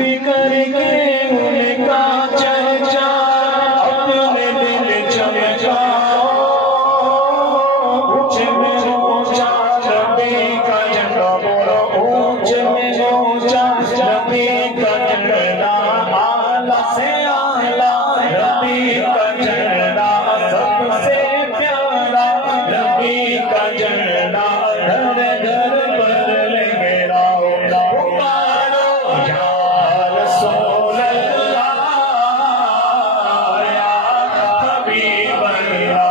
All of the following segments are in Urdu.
بکھر کے ان کا چرچا اپنے دل چمکا اونچے میں اونچا نبی کا جھنڈا بولو اونچے میں اونچا نبی کا جھنڈا اعلیٰ سے اعلیٰ نبی کا جھنڈا سب سے پیارا نبی کا جھنڈا گھر گھر پر لے راؤ پکارو یا رسول اللہ یا حبیب اللہ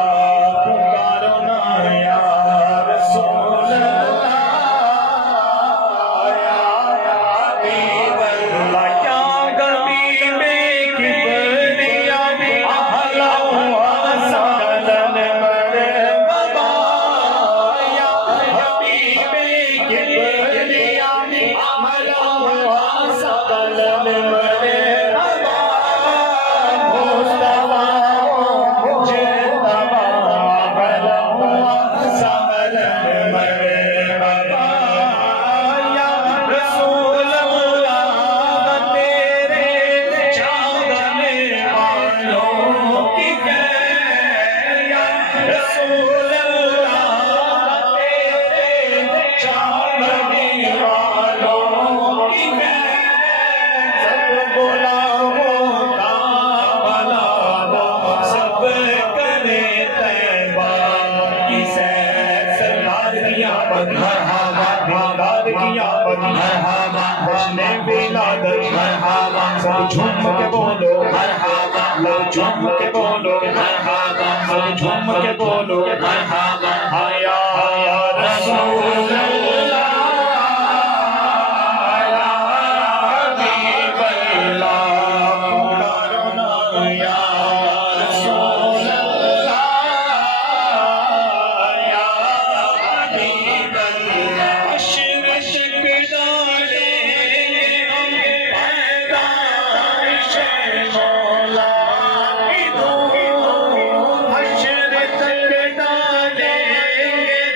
پکارو نا یا رسول اللہ یا حبیب اللہ کیا غریب کبریا اعلیٰ ہوا سالن مرحبا یا حبیب کبریا اعلیٰ ہوا سالن مرحبا مصطفیٰ مجتبیٰ اعلیٰ ہوا سالن مرحبا یا رسول اللہ تیرے چاہنے والوں کی خیر یا رسول اللہ تیرے چاہنے والوں کی خیر سب غلاموں کا بھلا ہو سب کرے طیبہ کی سیر سرکار کی آمد مرحبا میلاد کی آمد مرحبا جشن ولادت مرحبا سب جھوم کے بولو مرحبا سب جھوم کے بولو مرحبا سب جھوم کے بولو مرحبا آیا آیا رسول اللہ یا حبیب اللہ پکارو نا یا رسول اللہ یا حبیب اللہ حشر تک ڈالیں ہم پیدائش مولا کی دھوم حشر تک ڈالیں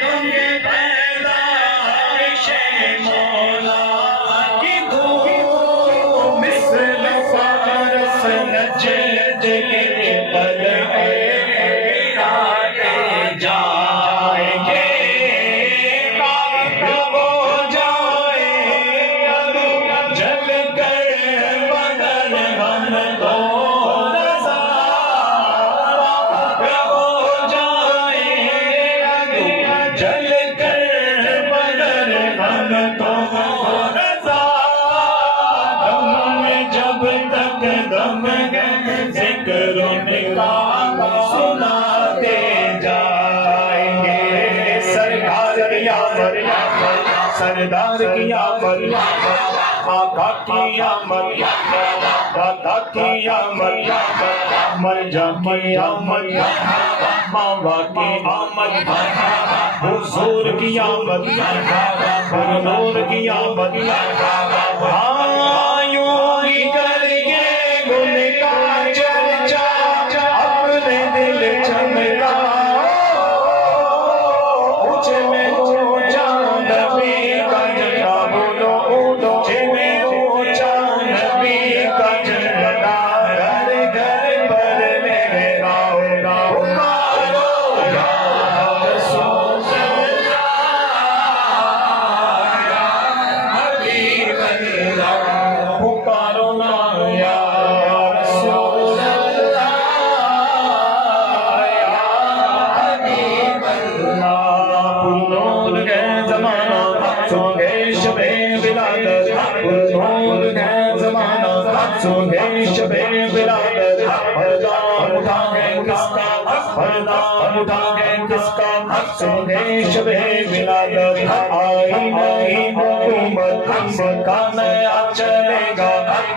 ہم پیدائش مولا کی دھوم مثل فارس نجد کے قلعے اٹھاتے جائیں گے خاک ہو جائیں جل کر بدن ہم تو رضا ہو جائیں جل کر بدن ہم تو رضا دم میں جب تک دم ہے ذکر و نکال سناتے جائیں گے سرکار کی آمد سردار کی آمد آقا کی آمد دادا کی آمد مرجا کی آمد ماوا کی آمد حضور کی آمد نور کی آمد ہاں یوں ہی کر کے گن کا چرچا اپنے دل چمکا اونچے میں اونچا نبی کا جھنڈا بولو اونچے میں اونچا نبی کا جھنڈا گھر گھر پر لہراؤ پکارو یا رسول اللہ یا حبیب اللہ پکارو نا یا رسول اللہ یا حبیب اللہ پرنور ہے زمانہ سوگے شب ولادت پرنور ہے زمانہ سوگے شب ولادت پردہ اٹھا ہے کس کا پردہ اٹھا ہے کس کا سوگے شب ولادت آئی نئی حکومت کا نیا چلے گا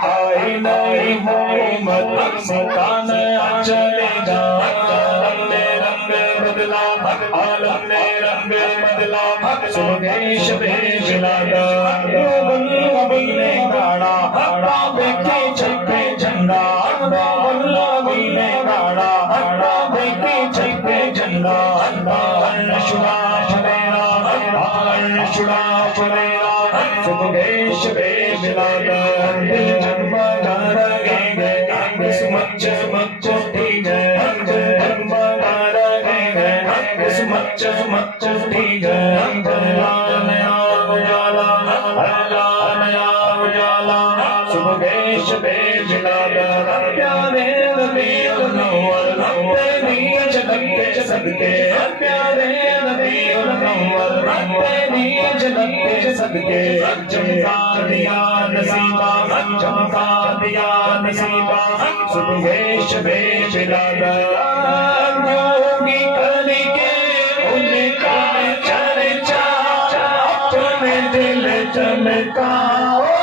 آئی نئی حکومت کا نیا چلے گا عالم نے رنگ بدلا عالم نے رنگ بدلا سوگے شب ولادت نبی نے گاڑا کعبے کے چھت پہ جھنڈا نبی نے گاڑا کعبے کے چھت پہ جھنڈا شڑا شریرا شڑا شریرا سوگے شب ولادت جلا نیا اجالا اعلا نیا اجالا صبح شب جلال پیارے نبی منور تیری جھلک کے صدقے پیارے نبی منور تیری جھلک کے صدقے چمکا دیا نصیبہ چمکا دیا نصیبہ صبح شب جلال کلی کے ان کا چرچا اپنے دل چمکاؤ